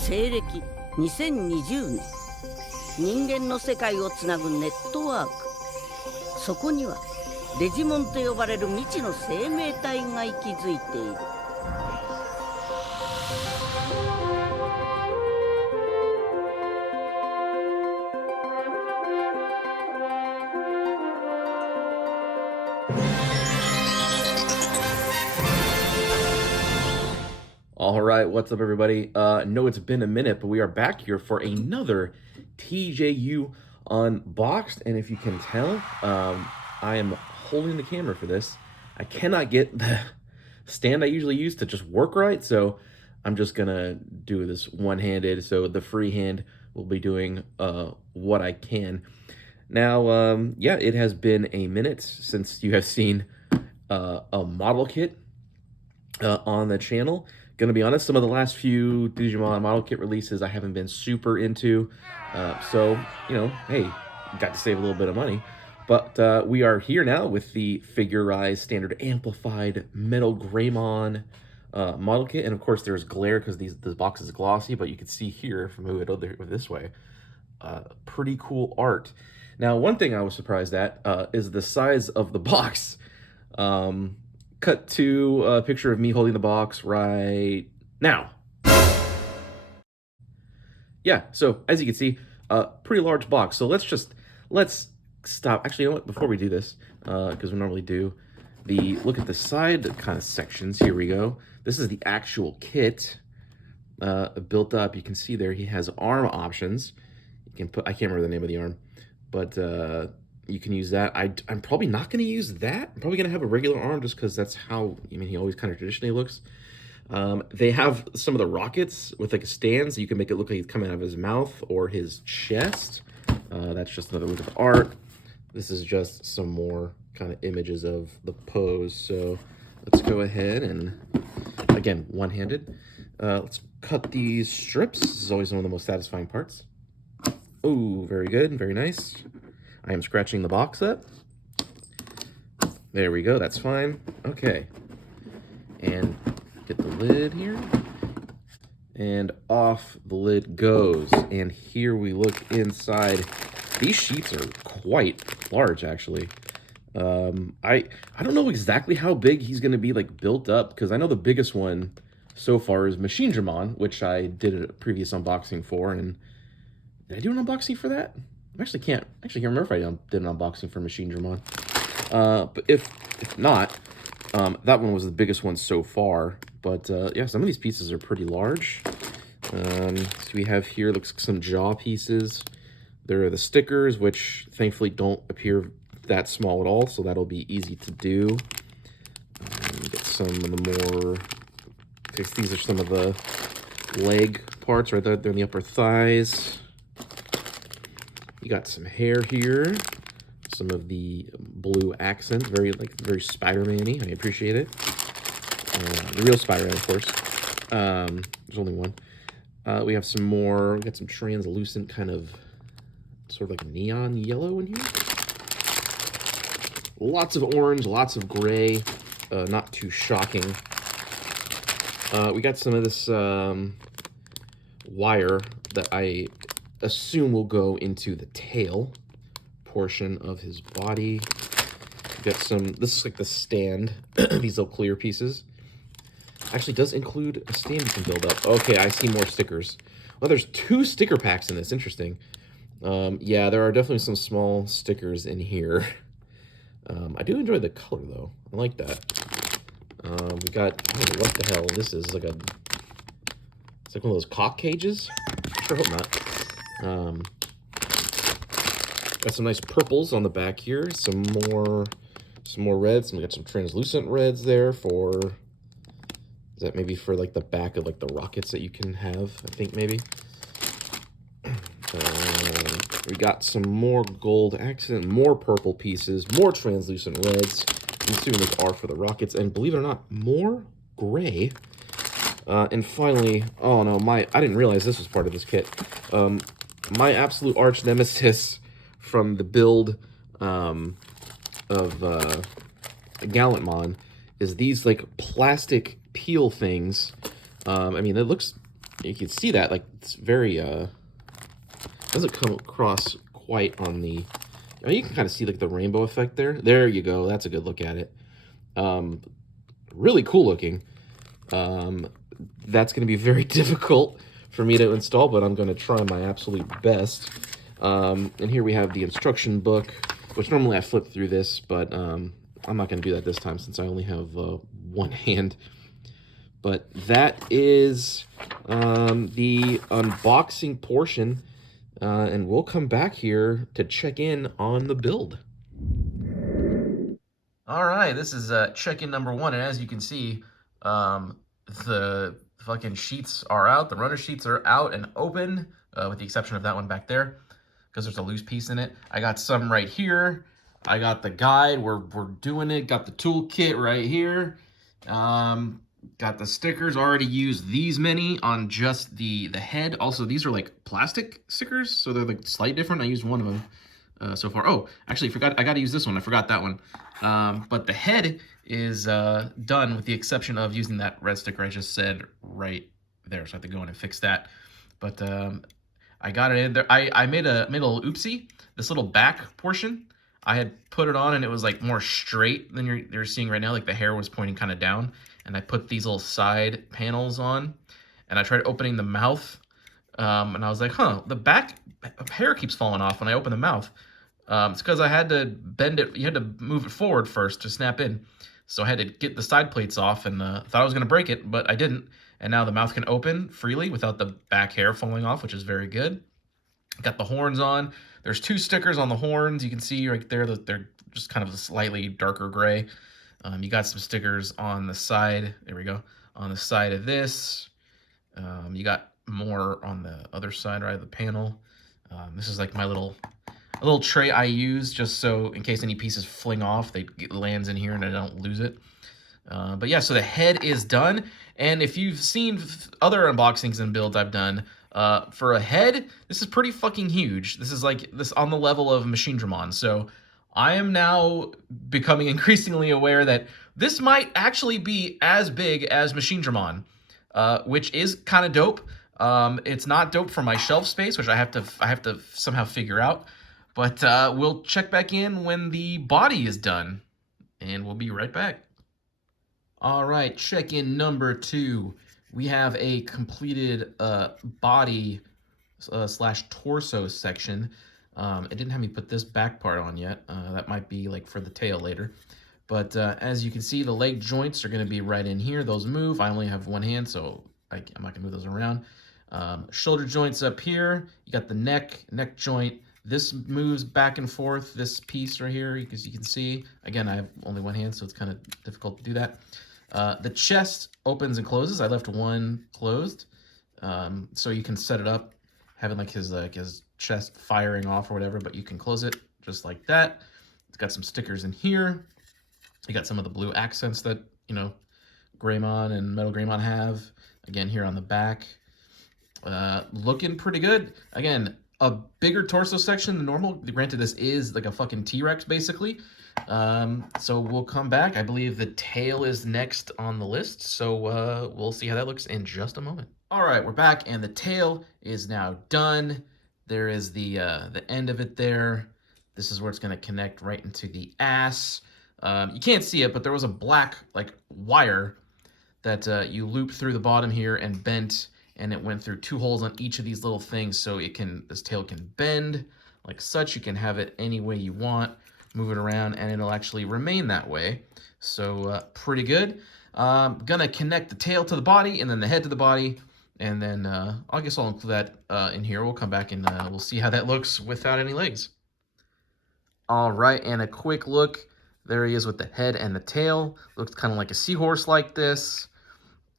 西暦2020年、人間の世界をつなぐネットワーク。そこにはデジモンと呼ばれる未知の生命体が息づいている。All right, what's up, everybody? No, it's been a minute, but we are back here for another TJU Unboxed, and if you can tell, I am holding the camera for this. I cannot get the stand I usually use to just work right, so I'm just gonna do this one-handed, so the free hand will be doing what I can. Now, yeah, it has been a minute since you have seen a model kit on the channel. Gonna be honest, some of the last few Digimon model kit releases I haven't been super into, so, you know, hey, got to save a little bit of money. But we are here now with the figurized standard amplified Metalgreymon model kit, and of course there's glare because this box is glossy, but you can see here, if I move it over this way, pretty cool art. Now, one thing I was surprised at is the size of the box. Cut to a picture of me holding the box right now. Yeah, so as you can see, pretty large box. So let's stop. Actually, you know what? Before we do this, because we normally do look at the side kind of sections. Here we go. This is the actual kit built up. You can see there he has arm options. You can put, I can't remember the name of the arm, but you can use that. I'm probably not going to use that. I'm probably going to have a regular arm just because that's how, I mean, he always kind of traditionally looks. They have some of the rockets with like a stand, so you can make it look like he's coming out of his mouth or his chest. That's just another look at the art. This is just some more kind of images of the pose. So let's go ahead and, again, one-handed. Let's cut these strips. This is always one of the most satisfying parts. Oh, very good, very nice. I am scratching the box up. There we go, that's fine. Okay. And get the lid here. And off the lid goes. And here we look inside. These sheets are quite large, actually. I don't know exactly how big he's going to be like built up, because I know the biggest one so far is Metalgreymon, which I did a previous unboxing for. And did I do an unboxing for that? I actually can't remember if I did an unboxing for Metalgreymon. But if not, that one was the biggest one so far. But yeah, some of these pieces are pretty large. So we have here, looks like some jaw pieces. There are the stickers, which thankfully don't appear that small at all, so that'll be easy to do. Get some of the more, I guess these are some of the leg parts right there. They're in the upper thighs. You got some hair here, some of the blue accent, very Spider-Man-y. I appreciate it. The real Spider-Man, of course. There's only one. We have some more. We got some translucent kind of, sort of like neon yellow in here. Lots of orange, lots of gray. Not too shocking. We got some of this wire that I assume will go into the tail portion of his body. Got some, this is like the stand, these little clear pieces. Actually does include a stand you can build up. Okay, I see more stickers. Well, there's 2 sticker packs in this, interesting. Yeah, there are definitely some small stickers in here. I do enjoy the color though, I like that. We got, I don't know what the hell this is, like it's like one of those cock cages? I sure hope not. Got some nice purples on the back here. Some more reds. We got some translucent reds there for, is that maybe for like the back of like the rockets that you can have? I think maybe. We got some more gold accent, more purple pieces, more translucent reds. I'm assuming those are for the rockets, and believe it or not, more gray. And finally, oh no, I didn't realize this was part of this kit. My absolute arch nemesis from the build of Gallantmon is these like plastic peel things. I mean, it looks you can see that, like, it's very, doesn't come across quite on the, I mean, you can kind of see, like, the rainbow effect there. There you go. That's a good look at it. Really cool looking. That's going to be very difficult for me to install, but I'm going to try my absolute best. And here we have the instruction book, which normally I flip through this, but I'm not going to do that this time since I only have one hand. But that is the unboxing portion, and we'll come back here to check in on the build. All right, this is check-in number 1, and as you can see, the fucking sheets are out. The runner sheets are out and open, with the exception of that one back there, because there's a loose piece in it. I got some right here. I got the guide. We're doing it. Got the toolkit right here. Got the stickers. Already used these many on just the head. Also, these are like plastic stickers, so they're like slightly different. I used one of them so far. Oh, actually, I got to use this one. I forgot that one. But the head is done with the exception of using that red sticker I just said right there. So I have to go in and fix that. But I got it in there. I made a little oopsie. This little back portion, I had put it on and it was like more straight than you're seeing right now. Like the hair was pointing kind of down. And I put these little side panels on. And I tried opening the mouth. And I was like, huh, the back hair keeps falling off when I open the mouth. It's because I had to bend it. You had to move it forward first to snap in. So I had to get the side plates off and thought I was going to break it, but I didn't. And now the mouth can open freely without the back hair falling off, which is very good. Got the horns on. There's 2 stickers on the horns. You can see right there that they're just kind of a slightly darker gray. You got some stickers on the side. There we go. On the side of this. You got more on the other side, right, of the panel. This is like my little tray I use just so in case any pieces fling off, it lands in here and I don't lose it. But yeah, so the head is done. And if you've seen other unboxings and builds I've done, for a head, this is pretty fucking huge. This is like this on the level of Metalgreymon. So I am now becoming increasingly aware that this might actually be as big as Metalgreymon, which is kind of dope. It's not dope for my shelf space, which I have to somehow figure out. But we'll check back in when the body is done, and we'll be right back. All right, check-in number 2. We have a completed body slash torso section. It didn't have me put this back part on yet. That might be like for the tail later. But as you can see, the leg joints are going to be right in here. Those move. I only have one hand, so I'm not going to move those around. Shoulder joints up here. You got the neck joint. This moves back and forth, this piece right here, because you can see. Again, I have only one hand, so it's kind of difficult to do that. The chest opens and closes. I left one closed, so you can set it up, having like his chest firing off or whatever, but you can close it just like that. It's got some stickers in here. You got some of the blue accents that, you know, Greymon and Metalgreymon have. Again, here on the back. Looking pretty good. Again, a bigger torso section than normal. Granted, this is like a fucking T-Rex, basically. So we'll come back. I believe the tail is next on the list, so we'll see how that looks in just a moment. All right, we're back, and the tail is now done. There is the end of it there. This is where it's going to connect right into the ass. You can't see it, but there was a black like wire that you loop through the bottom here and bent, and it went through 2 holes on each of these little things, so this tail can bend like such. You can have it any way you want, move it around, and it'll actually remain that way. So pretty good. Gonna connect the tail to the body and then the head to the body, and then I guess I'll include that in here. We'll come back and we'll see how that looks without any legs. All right, and a quick look. There he is with the head and the tail. Looks kind of like a seahorse like this.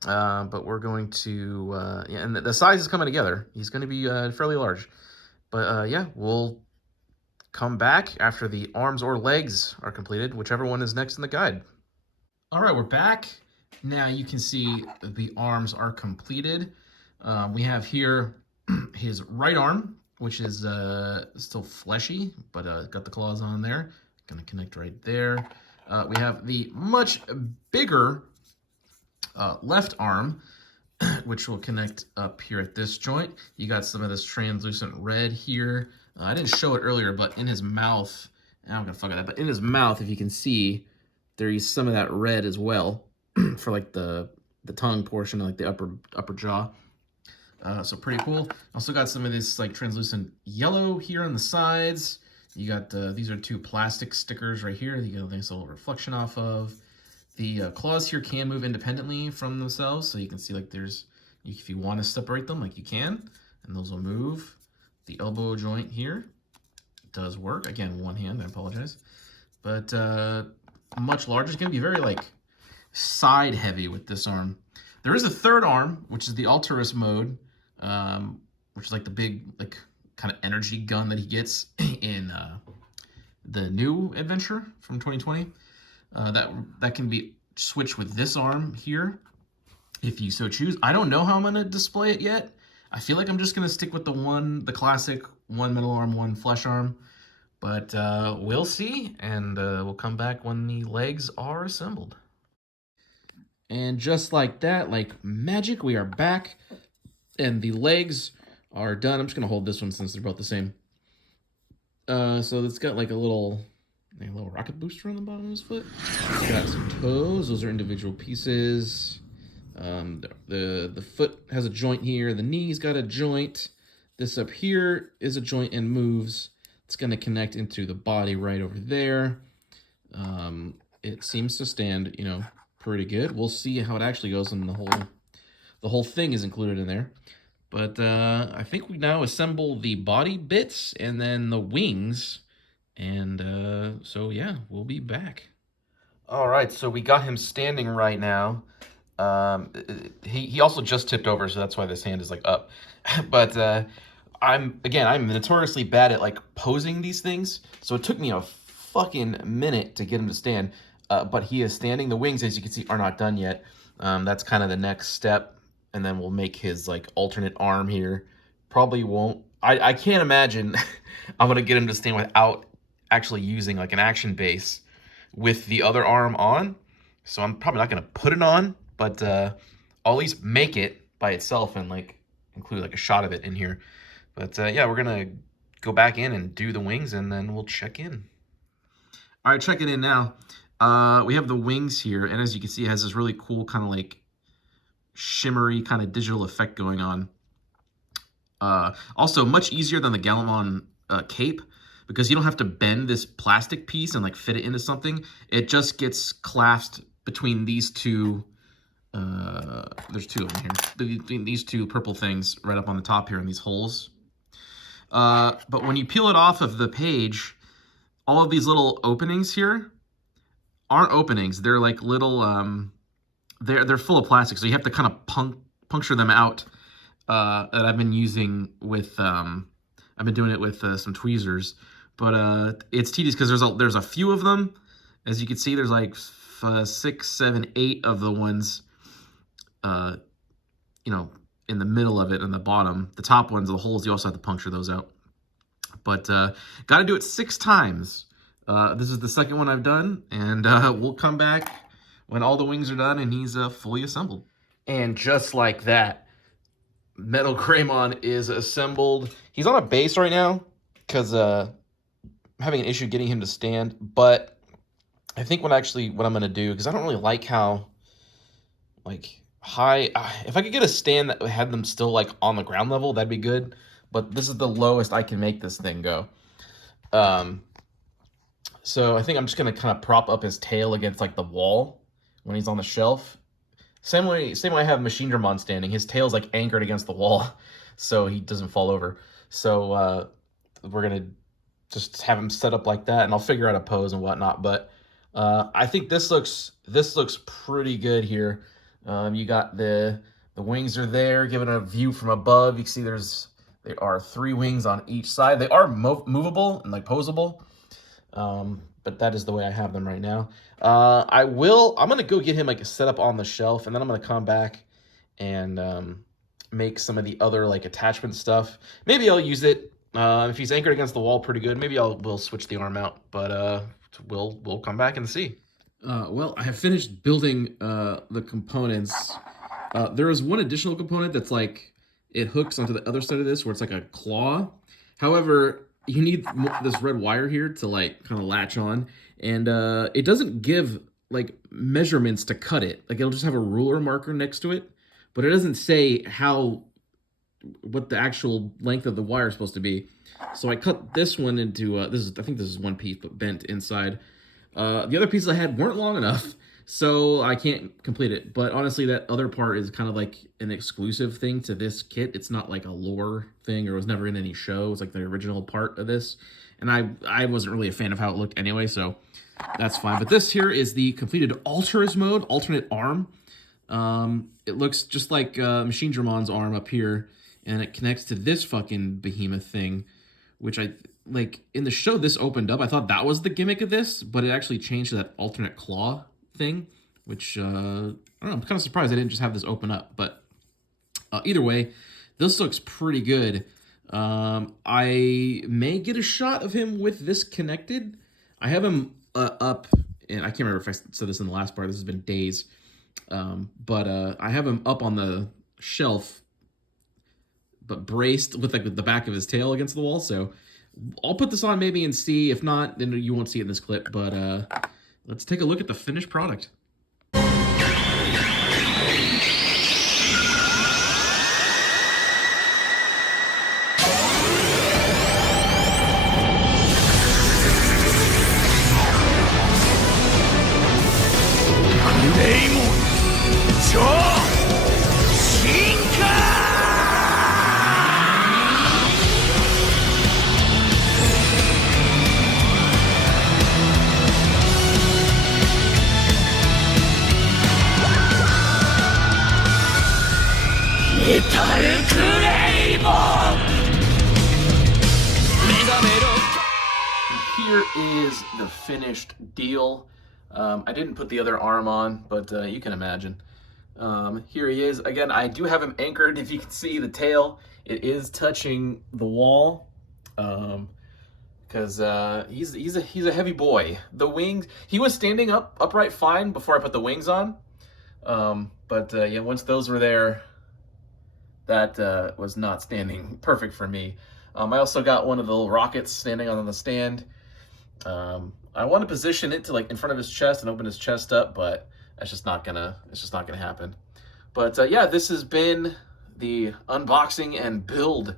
But we're going to, yeah, and the size is coming together. He's going to be fairly large. But yeah, we'll come back after the arms or legs are completed, whichever one is next in the guide. All right, we're back. Now you can see the arms are completed. We have here his right arm, which is still fleshy, but got the claws on there. Gonna connect right there. We have the much bigger left arm, which will connect up here at this joint. You got some of this translucent red here. I didn't show it earlier, but in his mouth, I'm gonna fuck with that, but in his mouth, if you can see, there is some of that red as well for like the tongue portion, like the upper jaw. So pretty cool. Also got some of this like translucent yellow here on the sides. You got these are 2 plastic stickers right here. You get a nice little reflection off of. The claws here can move independently from themselves, so you can see like there's, if you want to separate them, like you can, and those will move. The elbow joint here does work. Again, one hand, I apologize. But much larger. It's going to be very like side heavy with this arm. There is a third arm, which is the Alterus mode, which is like the big like kind of energy gun that he gets in the new adventure from 2020. That can be switched with this arm here, if you so choose. I don't know how I'm gonna display it yet. I feel like I'm just gonna stick with the classic 1 metal arm, 1 flesh arm. But we'll see, and we'll come back when the legs are assembled. And just like that, like magic, we are back, and the legs are done. I'm just gonna hold this one since they're both the same. So it's got like a little rocket booster on the bottom of his foot. It's got some toes. Those are individual pieces. The foot has a joint here. The knee's got a joint. This up here is a joint and moves. It's going to connect into the body right over there. It seems to stand, you know, pretty good. We'll see how it actually goes, and the whole thing is included in there. But I think we now assemble the body bits and then the wings. And so, yeah, we'll be back. All right, so we got him standing right now. He also just tipped over, so that's why this hand is like up. But I'm notoriously bad at like posing these things, so it took me a fucking minute to get him to stand. But he is standing. The wings, as you can see, are not done yet. That's kind of the next step, and then we'll make his like alternate arm here. Probably won't. I can't imagine I'm gonna get him to stand without actually using like an action base with the other arm on. So I'm probably not gonna put it on, but I'll at least make it by itself and like include like a shot of it in here. But yeah, we're gonna go back in and do the wings, and then we'll check in. All right, checking in now. We have the wings here, and as you can see, it has this really cool kind of like shimmery kind of digital effect going on. Also much easier than the Gallimon cape, because you don't have to bend this plastic piece and like fit it into something. It just gets clasped between these 2. There's 2 of them here. Between these 2 purple things right up on the top here in these holes. But when you peel it off of the page, all of these little openings here aren't openings. They're like little, they're full of plastic. So you have to kind of puncture them out. That I've been using with, I've been doing it with some tweezers. But it's tedious because there's a few of them. As you can see, there's like 6, 7, 8 of the ones, you know, in the middle of it and the bottom. The top ones, the holes, you also have to puncture those out. But got to do it 6 times. This is the second one I've done, and we'll come back when all the wings are done and he's fully assembled. And just like that, Metalgreymon is assembled. He's on a base right now because I'm having an issue getting him to stand, but I think what I'm going to do, because I don't really like how like high, if I could get a stand that had them still like on the ground level, that'd be good. But this is the lowest I can make this thing go. So I think I'm just going to kind of prop up his tail against like the wall when he's on the shelf. Same way I have Metalgreymon standing. His tail's like anchored against the wall, so he doesn't fall over. So we're gonna just have him set up like that, and I'll figure out a pose and whatnot. But I think this looks pretty good here. You got the wings are there, giving a view from above. You can see there are 3 wings on each side. They are movable and like posable. But that is the way I have them right now. I'm gonna go get him like set up on the shelf, and then I'm gonna come back and make some of the other like attachment stuff. Maybe I'll use it if he's anchored against the wall pretty good. Maybe we'll switch the arm out, but we'll come back and see. Well, I have finished building the components There is one additional component that's like, it hooks onto the other side of this where it's like a claw. However, you need this red wire here to like kind of latch on. And it doesn't give like measurements to cut it. Like it'll just have a ruler marker next to it. But it doesn't say what the actual length of the wire is supposed to be. So I cut this one into, I think this is one piece, but bent inside. The other pieces I had weren't long enough, so I can't complete it. But honestly, that other part is kind of like an exclusive thing to this kit. It's not like a lore thing, or was never in any show. It's like the original part of this. And I wasn't really a fan of how it looked anyway, so that's fine. But this here is the completed Alters mode, alternate arm. It looks just like Metalgreymon's arm up here, and it connects to this fucking behemoth thing, which like in the show this opened up. I thought that was the gimmick of this, but it actually changed to that alternate claw thing, which I don't know, I'm kind of surprised I didn't just have this open up. But either way, this looks pretty good. I may get a shot of him with this connected. I have him up, and I can't remember if I said this in the last part. This has been days. But I have him up on the shelf, but braced with like the back of his tail against the wall. So I'll put this on maybe and see. If not, then you won't see it in this clip. But let's take a look at the finished product. Here is the finished deal. I didn't put the other arm on, but you can imagine. Here he is. Again, I do have him anchored. If you can see the tail, it is touching the wall. Because he's a heavy boy. The wings, he was standing upright fine before I put the wings on. But yeah, once those were there, that was not standing perfect for me. I also got one of the little rockets standing on the stand. I want to position it to like in front of his chest and open his chest up, but it's just not gonna happen. But yeah, this has been the unboxing and build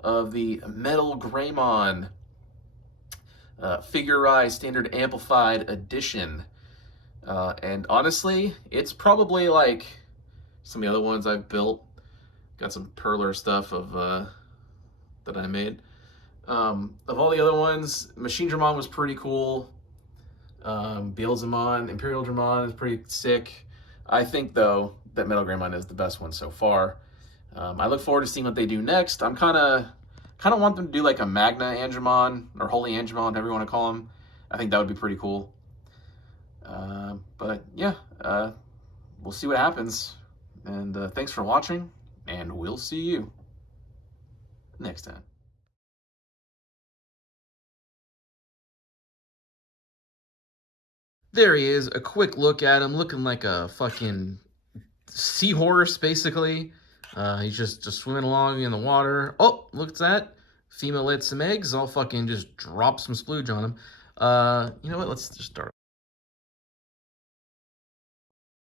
of the Metalgreymon Figure-Rise Standard Amplified Edition. And honestly, it's probably like some of the other ones I've built. Got some perler stuff of that I made. Of all the other ones, Metalgreymon was pretty cool. Beelzemon, Imperial Dramon is pretty sick. I think though that Metalgreymon is the best one so far. I look forward to seeing what they do next. I'm kind of want them to do like a Magna Andromon or Holy Andromon, whatever you want to call them. I think that would be pretty cool. But yeah, we'll see what happens. And thanks for watching, and we'll see you next time. There he is, a quick look at him, looking like a fucking seahorse, basically. He's just swimming along in the water. Oh, look at that. Female laid some eggs. I'll fucking just drop some splooge on him. You know what? Let's just start.